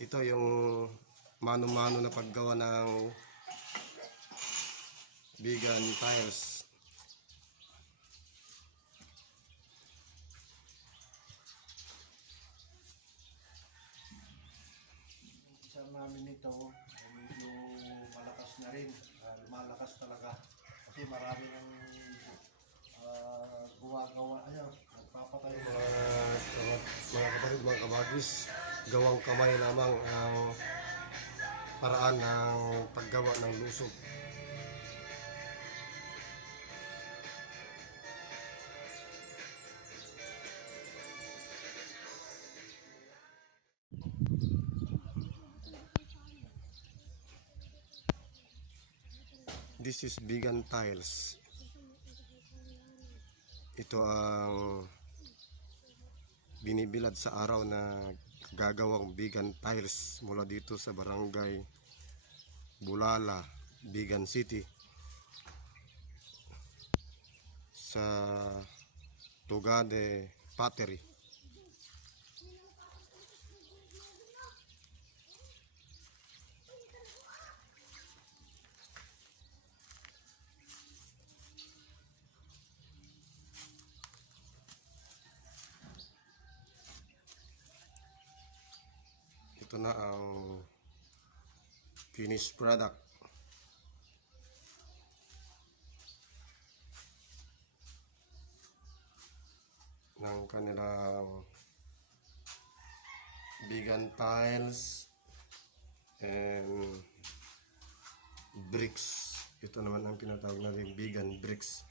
Ito yung mano-mano na paggawa ng vegan tiles. Isa namin nito ay medyo malakas na rin. Lumalakas talaga. Kasi marami ng gawa-gawa. Nagpapatay. Mga kapatid, mga kabagis, gawang kamay lamang ang paraan ng paggawa ng lusog. This is vegan tiles. Ito ang binibilad sa araw na gagawang vegan tiles mula dito sa barangay Bulala, Vegan City, sa Tugade Pottery. Ito na ang finished product. Ng kanilang vegan tiles and bricks. Ito naman ang tinatawag natin vegan bricks.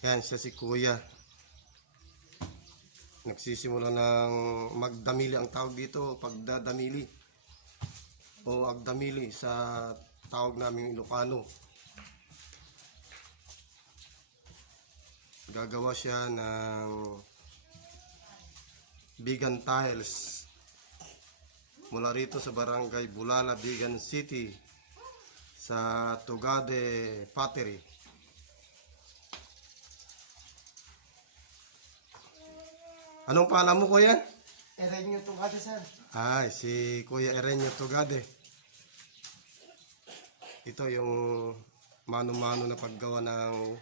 Yan siya, si Kuya. Nagsisimula ng magdamili, ang tawag dito, pagdadamili o agdamili sa tawag naming Ilocano. Gagawa siya ng vegan tiles mula rito sa barangay Bulala, Vegan City, sa Tugade Pottery. Anong pangalan mo, Kuya? Erenyo Tugade, sir. Ay, si Kuya Erenyo Tugade. Ito yung mano-mano na paggawa ng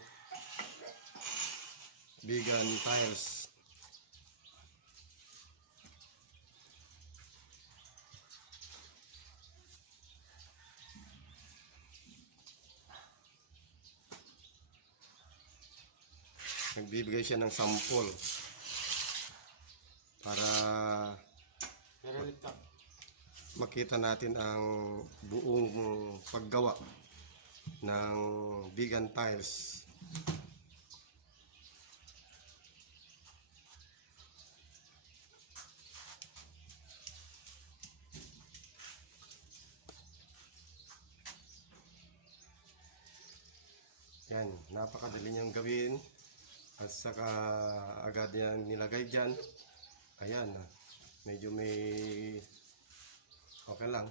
vegan tiles. Nagbibigay siya ng sample para makita natin ang buong paggawa ng vegan tiles. Yan, napakadali niyang gawin at saka agad niya nilagay dyan. Ayan, medyo may okay lang.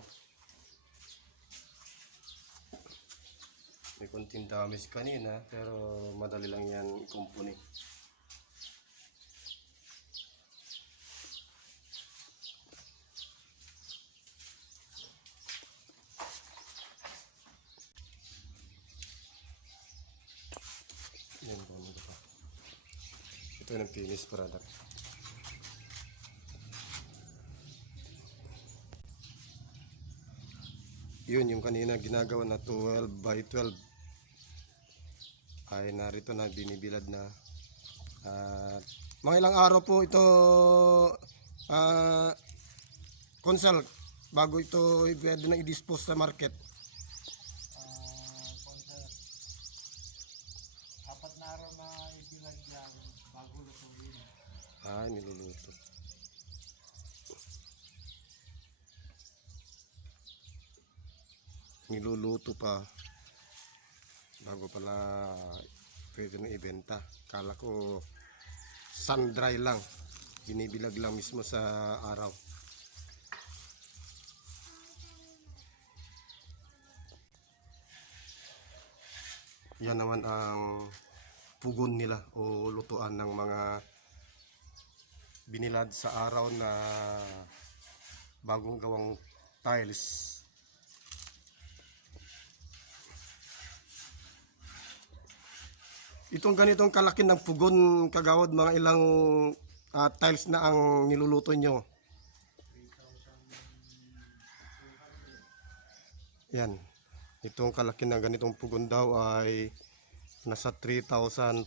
May konting damage kanina pero madali lang yan i-kumpuni. Yan po, ano pa. Ito yung finished product. Yun yung kanina ginagawa na 12 by 12 ay narito na, binibilad na. Mga ilang araw po ito Consult bago ito pwede na i-dispose sa market? Apat na araw na ipilag yan bago lutuin. Ay, niluluto. Niluluto pa bago pala pwede na ibenta. Kala ko sun dry lang. Binibilag lang mismo sa araw. Yan naman ang pugon nila o lutuan ng mga binilad sa araw na bagong gawang tiles. Itong ganitong kalaki ng pugon, kagawad, mga ilang tiles na ang niluluto nyo? Yan. Itong kalaki ng ganitong pugon daw ay nasa 3,500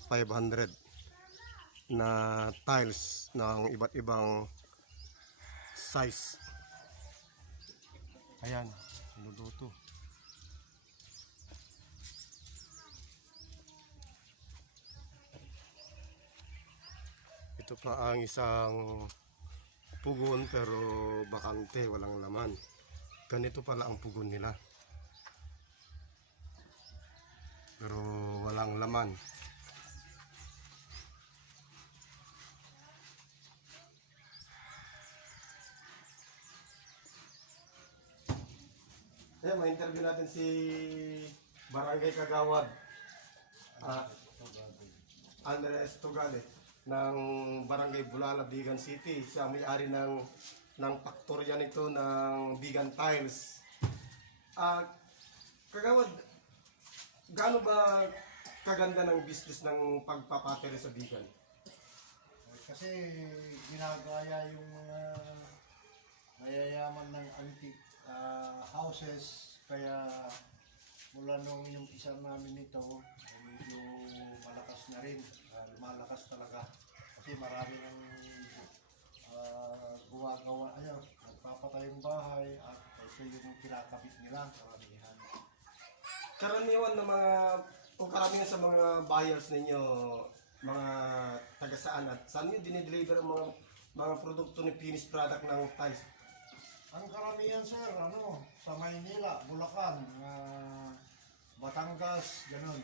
na tiles ng iba't ibang size. Ayan, niluluto. Ito pa ang isang pugon pero bakante, walang laman. Ganito pala ang pugon nila. Pero walang laman. Ayan, ma-interview natin si Barangay Kagawad, Andres Tugade ng Barangay Bulala, Bigan City. Siya may-ari ng faktorya nito ng Bigan Tiles. Kagawad, gaano ba kaganda ng business ng pagpapatere sa Bigan? Kasi ginagaya yung mga mayayaman ng antique houses, kaya mula nung yung isa namin nito ay medyo malakas na rin, lumalakas talaga kasi marami ng gumagawa, nagpapatayong bahay at ito yung kinakabit nila, karamihan. Karaniwan na karamihan sa mga buyers ninyo, mga taga saan at saan nyo dinideliver ang mga produkto ni finished product ng tiles? Ang karamihan, sir, sa Maynila, Bulacan, Batangas, ganun.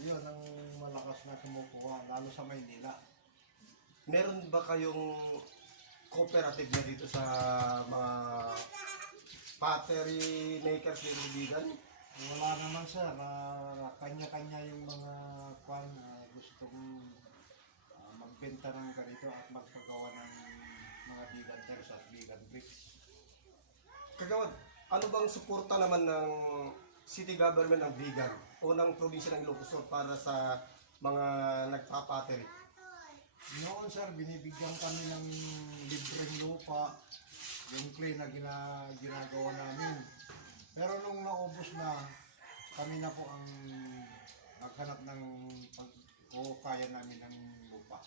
Yun ang malakas na kumukuha, lalo sa Maynila. Meron ba kayong cooperative na dito sa mga pottery makers ng Bigan? Wala naman, sir. Kanya-kanya yung mga gustong magbenta ng ganito at magpagawa ng mga Bigan tiles at Bigan bricks. Kagawad, ano bang suporta naman ng city government ng Bigan o ng probinsya ng Ilocos Sur para sa mga nagpapateri? Noon, sir, binibigyan kami ng libreng lupa, yung clay na ginagawa namin. Pero nung naubos na, kami na po ang naghanap ng kaya namin ng lupa.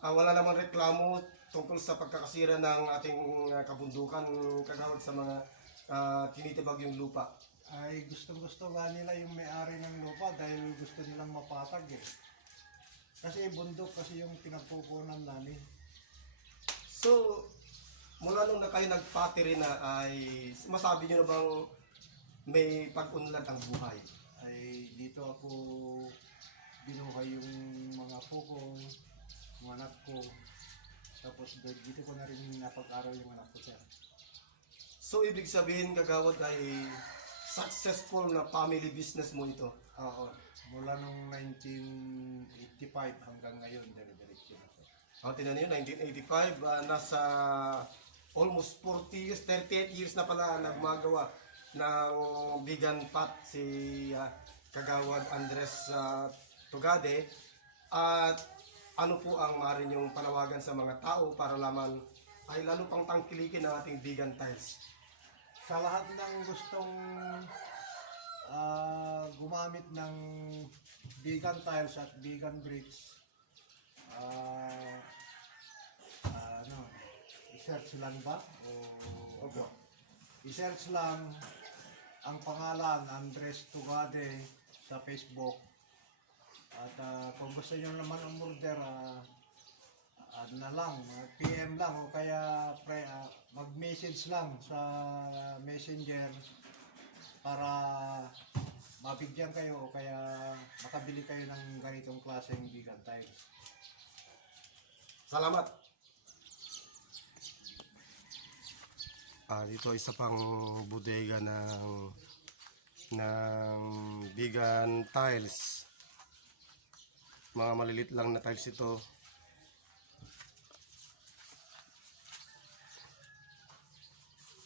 Wala namang reklamo tungkol sa pagkakasira ng ating kabundukan, kagawad, sa mga tinitibag yung lupa. Ay gustong-gusto nga nila yung may-ari ng lupa dahil gusto nilang mapatag eh. Kasi bundok kasi yung pinagpupunan namin. So, mula nung na kayo nagpatiri na, ay masabi nyo na bang may pag-unlad ang buhay? Ay dito ako binuhay yung mga po ko, mga anak ko. Tapos dito ko na rin napag-aral yung anak ko, sir. So, ibig sabihin, kagawad, ay successful na family business mo ito? Oo. Mula nung 1985 hanggang ngayon, dire-diretso na, sir. Tinan nyo, 1985, nasa almost 40 years, 38 years na pala nagmagawa ng Bigan Pot si Kagawad Andres Tugade. At ano po ang maaari niyong panawagan sa mga tao para laman ay lalo pang tangkilikin ng ating Bigan Tiles? Sa lahat ng gustong gumamit ng Bigan tiles at Bigan bricks, i-search lang ba? Opo. I-search lang ang pangalan Andres Tugade sa Facebook. At kung gusto nyo naman umorder, PM lang o kaya mag-message lang sa Messenger para mabigyan kayo o kaya makabili kayo ng ganitong klaseng Bigan tiles. Salamat. Dito isa pang bodega ng vegan tiles. Mga malilit lang na tiles ito.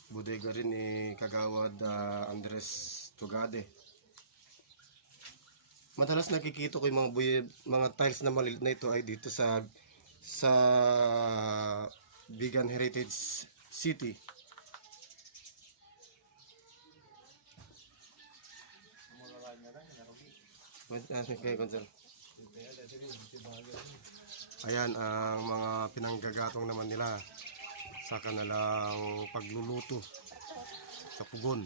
Bodega rin ni Kagawad Andres Tugade. Madalas nakikita ko yung mga tiles na malilit na ito ay dito sa Vegan Heritage City. Ayan ang mga pinanggagatong naman nila sa kanilang pagluluto sa pugon.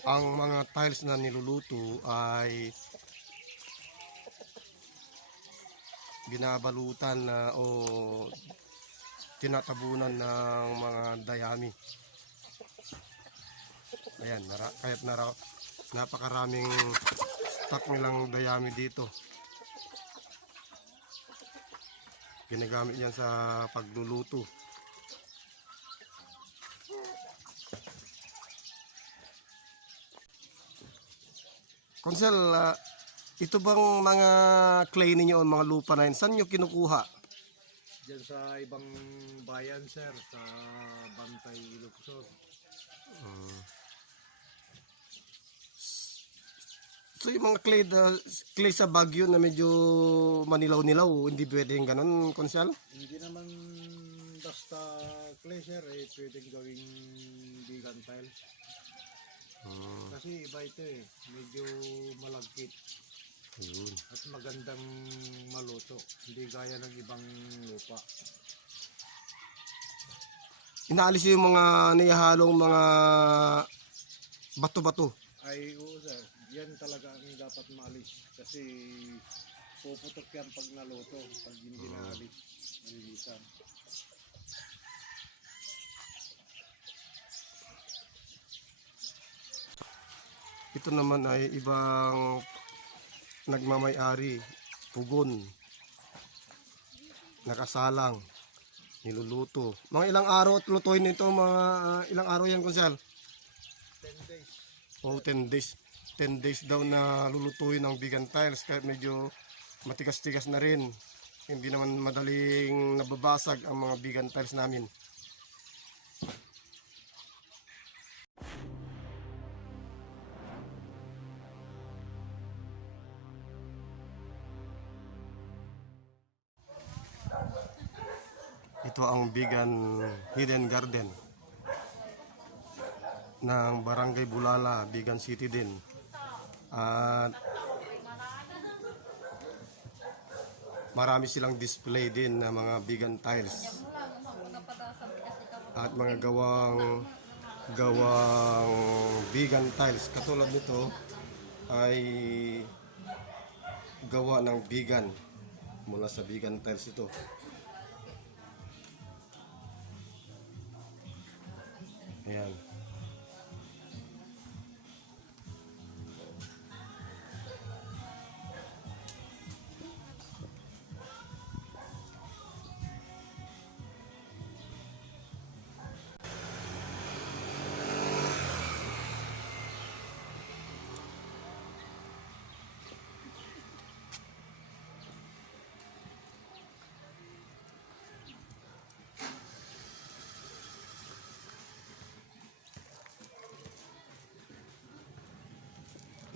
Ang mga tiles na niluluto ay binabalutan na o tinatabunan ng mga dayami. Ayan, kahit napakaraming stock nilang dayami dito. Ginagamit yan sa pagluluto. Konsel, ito bang mga clay ninyo o mga lupa na yun, saan nyo kinukuha? Diyan sa ibang bayan, sir, sa Bantay, Luzon. So yung mga clay sa Baguio na medyo manilaw-nilaw, hindi pwedeng ganun, Konsel? Hindi naman basta clay, sir, pwedeng gawing vegan tile. Kasi iba ito medyo malagkit at magandang maluto, hindi gaya ng ibang lupa. Inaalis yung mga niyahalong mga bato-bato. Ay, oo, sir, yan talaga ang dapat maalis kasi puputok yan pag naluto, pag hindi naalis, malilisan. Ito naman ay ibang nagmamay-ari, pugon, nakasalang, niluluto. Mga ilang araw at lutuin nito, mga ilang araw yan, Konsel? 10 days. O 10 days. 10 days daw na lulutuin ng vegan tiles, kaya medyo matigas-tigas na rin. Hindi naman madaling nababasag ang mga vegan tiles namin. Ito ang vegan hidden garden ng Barangay Bulala, Vegan City din. At marami silang display din na mga vegan tiles. At mga gawang vegan tiles. Katulad nito ay gawa ng vegan. Mula sa vegan tiles ito. Ayan.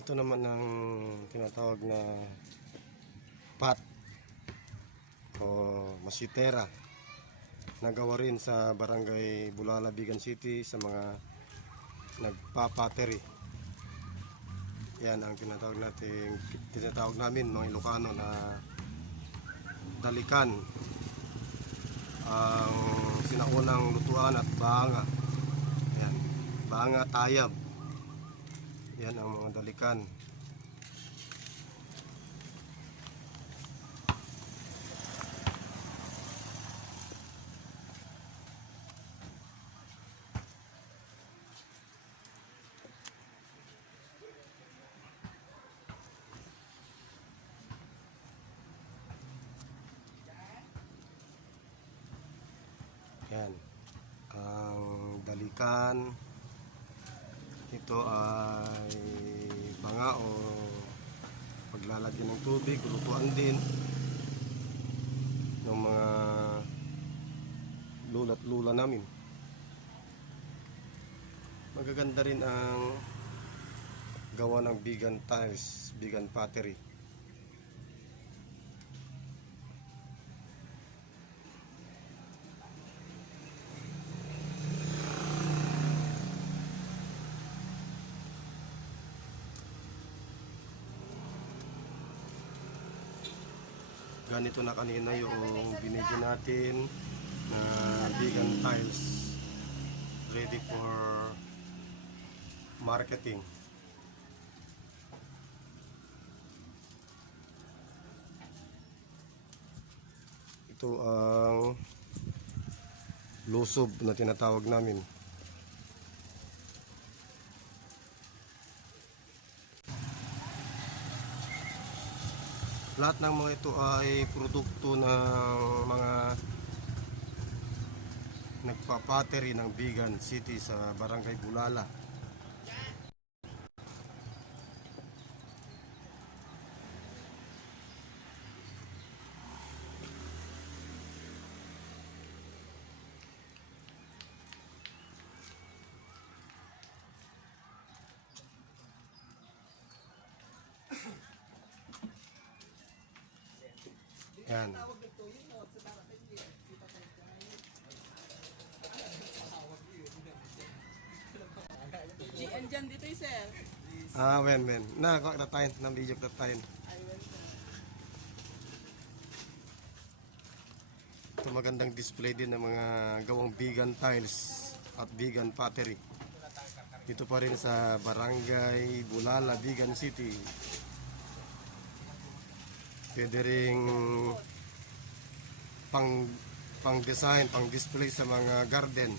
Ito naman ang tinatawag na pot o masitera, nagawa rin sa Barangay Bulala, Vegan City sa mga nagpapateri. Yan ang tinatawag namin mga Ilocano na dalikan, ang sinaunang lutuan at banga. Yan, banga, tayab. Yan ang mga dalikan. balikan. Ito ay banga o paglalagyan ng tubig, lutuan din ng mga lula't lula namin. Magaganda rin ang gawa ng vegan tiles, vegan pottery. Ganito na kanina yung binigyan natin na vegan tiles ready for marketing. Ito ang lusob na tinatawag namin. Lahat ng mga ito ay produkto ng mga nagpapateri ng Vegan City sa Barangay Bulala. Yan. Andyan dito eh, sir. Wen. Na, kok tatain, nang video tatain. Ito magandang display din ng mga gawang vegan tiles at vegan pottery. Dito pa rin sa Barangay Bulala, Vegan City. Pwede ring pang design, pang display sa mga garden,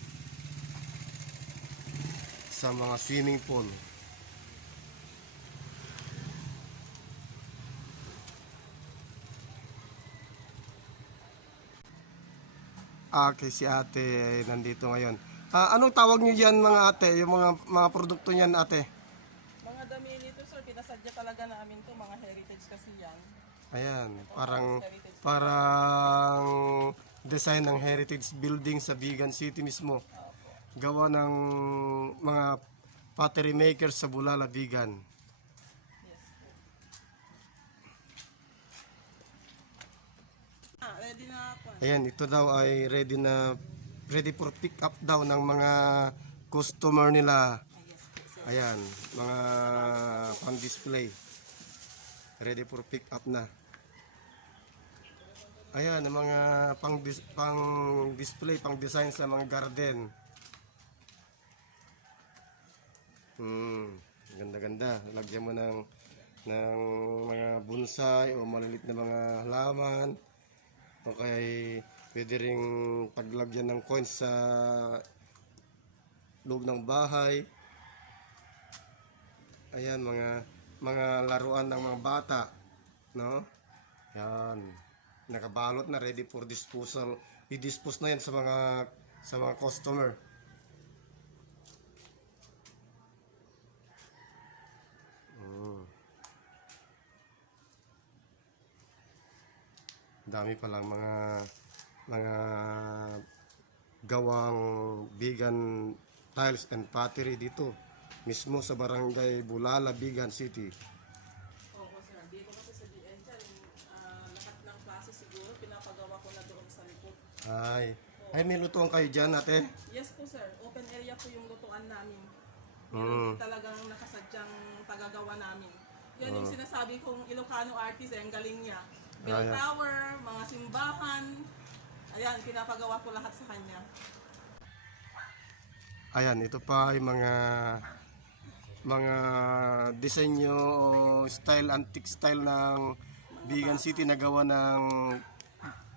sa mga swimming pool. Okay, si ate nandito ngayon. Anong tawag niyo diyan mga ate? Yung mga produkto niyan ate? Mga dami nito, sir. Pinasadya talaga namin to. Mga heritage kasi yan. Ayan, parang design ng heritage building sa Vegan City mismo. Gawa ng mga pottery makers sa Bulala Vegan. Yes. Ready na ako. Ayan, ito daw ay ready for pick up daw ng mga customer nila. Yes, sir. Ayan, mga pang-display. Ready for pick up na. Ayan, ang mga pang-display, pang-design sa mga garden. Ganda-ganda. Lagyan mo ng mga bonsai o malilit na mga halaman. O kaya pwede ring paglagyan ng coins sa loob ng bahay. Ayan, mga laruan ng mga bata, no? Yan. Nakabalot na, ready for disposal. I-dispose na yan sa mga customer. Dami palang mga gawang vegan tiles and pottery dito mismo sa Barangay Bulala, Vegan City. Oo, sir. Dito kasi sa DN dyan, lahat ng klase siguro, pinapagawa ko na doon sa likod. Ay, may lutuan kayo dyan, ate? Yes po, sir. Open area po yung lutuan namin. Talagang nakasadyang tagagawa namin. Yan yung sinasabi kong Ilocano artist, ang galing niya. Bell tower, mga simbahan. Ayan, pinapagawa ko lahat sa kanya. Ayan, ito pa ay mga disenyo o style, antique style ng Vegan City na gawa ng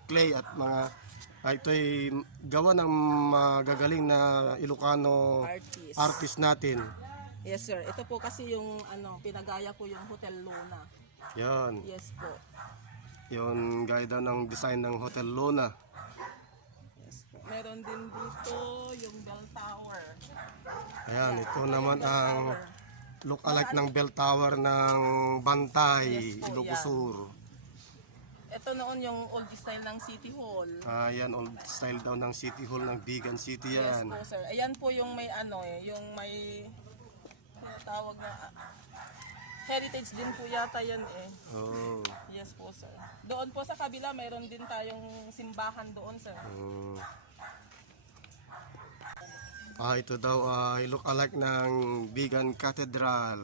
clay at ito ay gawa ng magagaling na Ilocano artist natin. Yes, sir. Ito po kasi yung pinagaya ko yung Hotel Luna. Yan. Yes po. Yung gaya daw ng design ng Hotel Luna. Yes po. Meron din dito yung bell tower. Ayan, ito naman Bell ang tower. look-alike ng bell tower ng Bantay, Yes po, Ilocos yan. Sur. Ito noon yung old style ng City Hall. Ayan, old style daw ng City Hall ng Bigan City Yes yan. po sir. Ayan po yung may ano yung may tawag na heritage din po yata yan eh. Oh. Yes po sir. Doon po sa kabila mayroon din tayong simbahan doon sir. Mm. Ito daw ay look-alike ng Bigan Cathedral.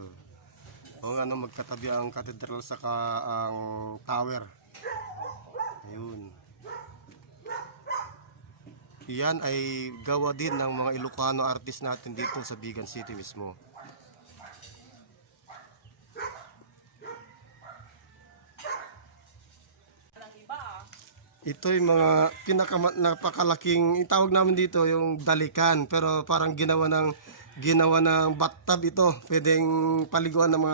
O nga no, magkatabi ang cathedral saka ang tower. Ayun. Iyan ay gawa din ng mga Ilocano artist natin dito sa Bigan City mismo. Walang iba ah. Ito yung mga napakalaking itawag namin dito yung dalikan, pero parang ginawa ng bathtub ito. Pwedeng paliguan ng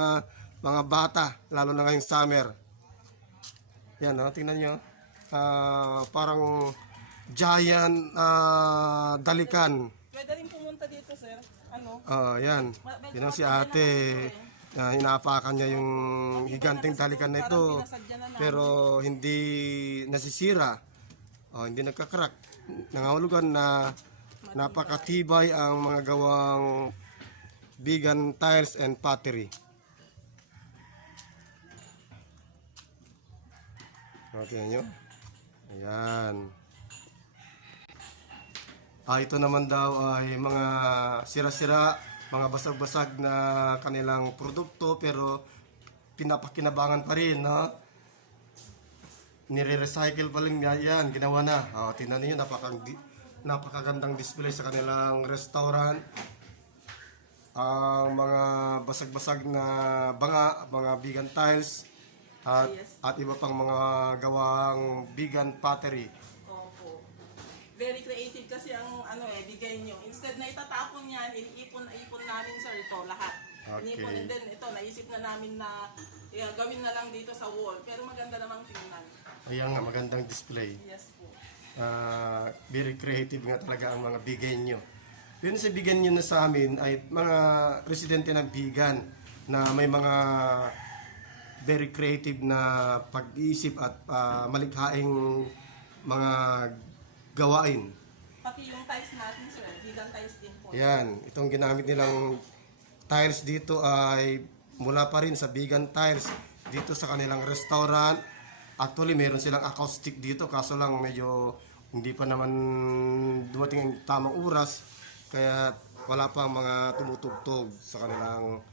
mga bata lalo na ngayong summer. Yan, tingnan nyo. Parang giant dalikan. Pwede rin pumunta dito sir. Ano? Yan. Yun ang si ate. Hinapakan niya yung higanting dalikan na ito. Pero hindi nasisira. Hindi nagkakrak. Nangahulugan na napakatibay ang mga gawang Bigan tiles and pottery. Tingnan nyo. Ayan. Ito naman daw ay mga sira-sira, mga basag-basag na kanilang produkto pero pinapakinabangan pa rin, no? Nire-recycle pa rin yan, ginawa na. Tingnan niyo, napakagandang display sa kanilang restaurant. Ang mga basag-basag na banga, mga vegan tiles at iba pang mga gawang vegan pottery. Opo. Very creative kasi ang bigay nyo. Instead na itatapon yan, iniipon namin sir ito lahat. Okay. Iniipon and then ito, naisip na namin na gawin na lang dito sa wall. Pero maganda namang tingnan. Ayan nga, magandang display. Yes po. Very creative nga talaga ang mga bigenyo. Yun sa bigenyo na sa amin ay mga residente ng Bigan na may mga very creative na pag-iisip at malikhaing mga gawain. Pati yung tiles natin sir, vegan tiles din po. Yan, itong ginamit nilang tiles dito ay mula pa rin sa Bigan Tiles dito sa kanilang restaurant. Actually, meron silang acoustic dito kaso lang medyo hindi pa naman dumating ang tamang oras kaya wala pa mga tumutugtog sa kanilang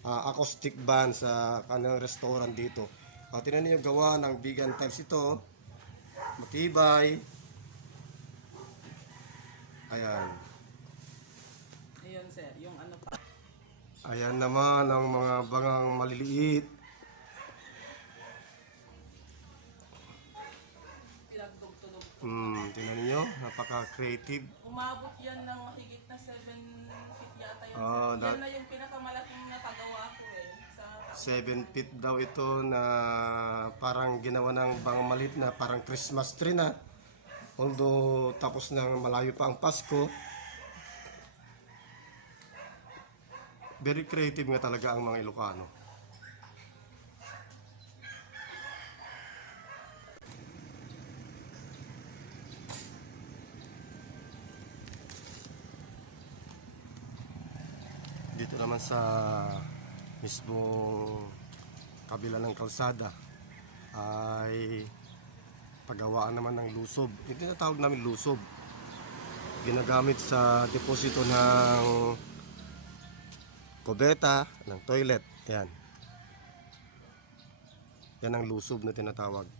acoustic band sa kanilang restaurant dito. Tingnan niyo gawa ng Bigan Tiles ito. Matibay. Ayan. Ayun sir, yung ano pa. Ayan naman ang mga bangang maliliit. Pinagdugtog. Tingnan niyo, napaka-creative. Umabot yan ng mahigit na 7 feet yata yun. Ah, sir. Yan na yung pinakamalaking natagawa ko sa 7 feet daw ito na parang ginawa ng bangang maliit na parang Christmas tree na. Although tapos na malayo pa ang Pasko. Very creative nga talaga ang mga Ilocano. Dito naman sa mismong kabila ng kalsada ay paggawaan naman ng lusob. Ito na tawag namin lusob. Ginagamit sa deposito ng kubeta, ng toilet. Yan. Yan ang lusob na tinatawag.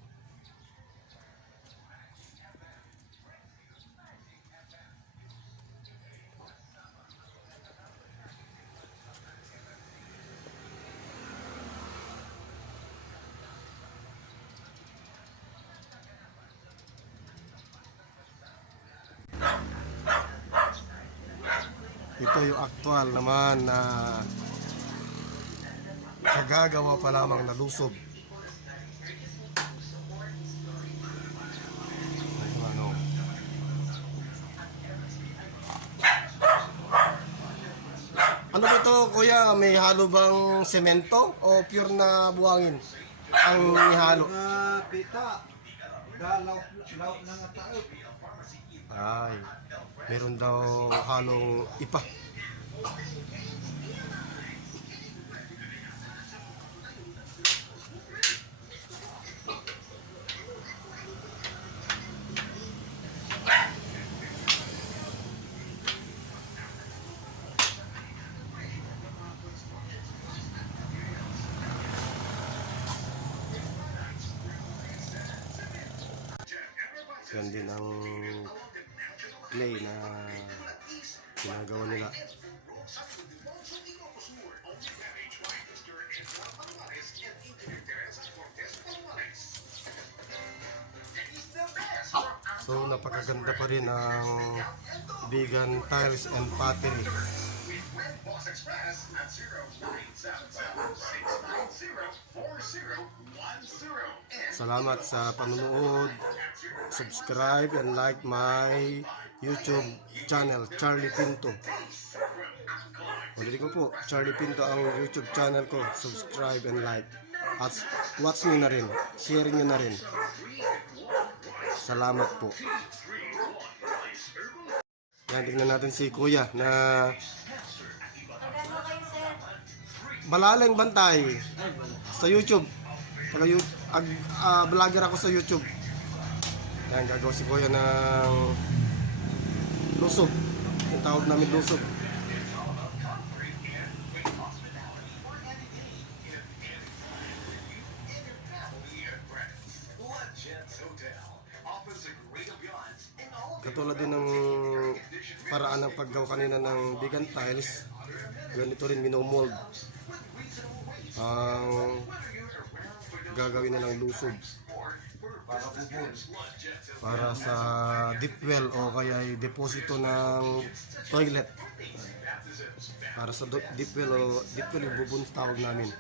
Ito yung aktual naman na kagagawa pa lamang na lusob. Ano. Ano ba ito, kuya? May halo bang semento o pure na buhangin ang ihalo? Nga pita, galaw na nga taot. Ay, meron daw halong ipa. Yan din ang play na ginagawa nila. So napakaganda pa rin ang Vegan Tiles and Pottery. Salamat sa panonood. Subscribe and like my YouTube channel, Charlie Pinto. Ulitin ko po, Charlie Pinto ang YouTube channel ko. Subscribe and like. At watch nyo na rin. Share nyo na rin. Salamat po. Yan, tignan natin si Kuya na Balaling Bantay sa YouTube. Taga vlogger ako sa YouTube. Yan, gagawa si Kuya ng lusog. Yung tawag namin lusog. Katulad din ng paraan ng paggawa kanina ng vegan tiles, ganito rin minomold ang gagawin na ng lusog para sa deep well o kaya ay deposito ng toilet. Para sa deep well o deep well yung bubunot tawag namin.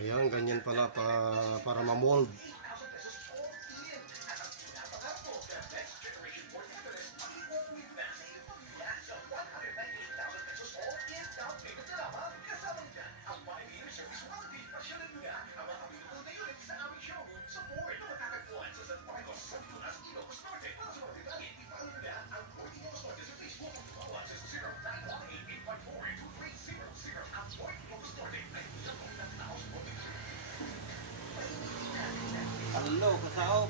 Ayan, ganyan pala para ma-mold. Hello, kasao.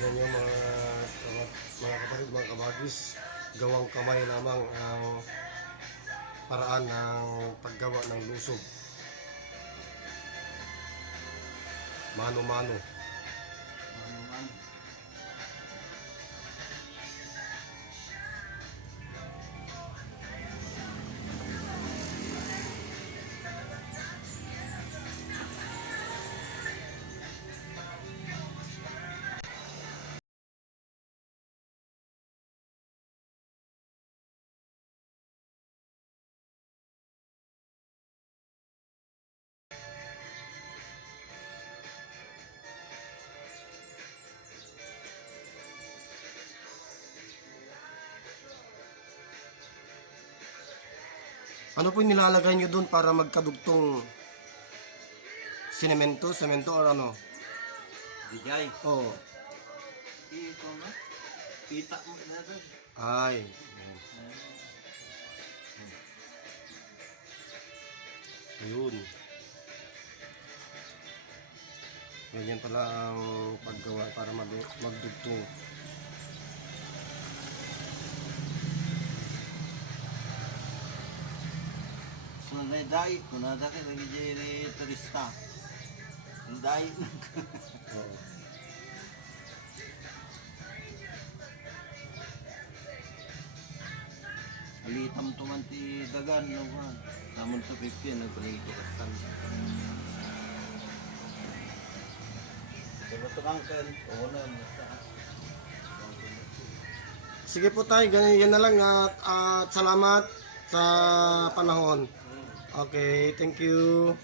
Yan yung mga kapatid, mga kabagis, gawang kamay lamang ang paraan ng paggawa ng lusob. Mano-mano. Ano po yung nilalagay nyo doon para magkadugtong semento or ano? Bigay. Oo. Ito na. Kita mo na doon. Ay. Ayun. Ganyan pala ang paggawa para magdugtong. Kung dai, kung nada ka lagi turista. Dai. Oo. Alitam to man ti dagan no kan. Namun to 50 nagpalingi ko kastan. Pero to kang kan, una basta. Sige po tayo, ganyan yan na lang at salamat sa panahon. Okay, thank you.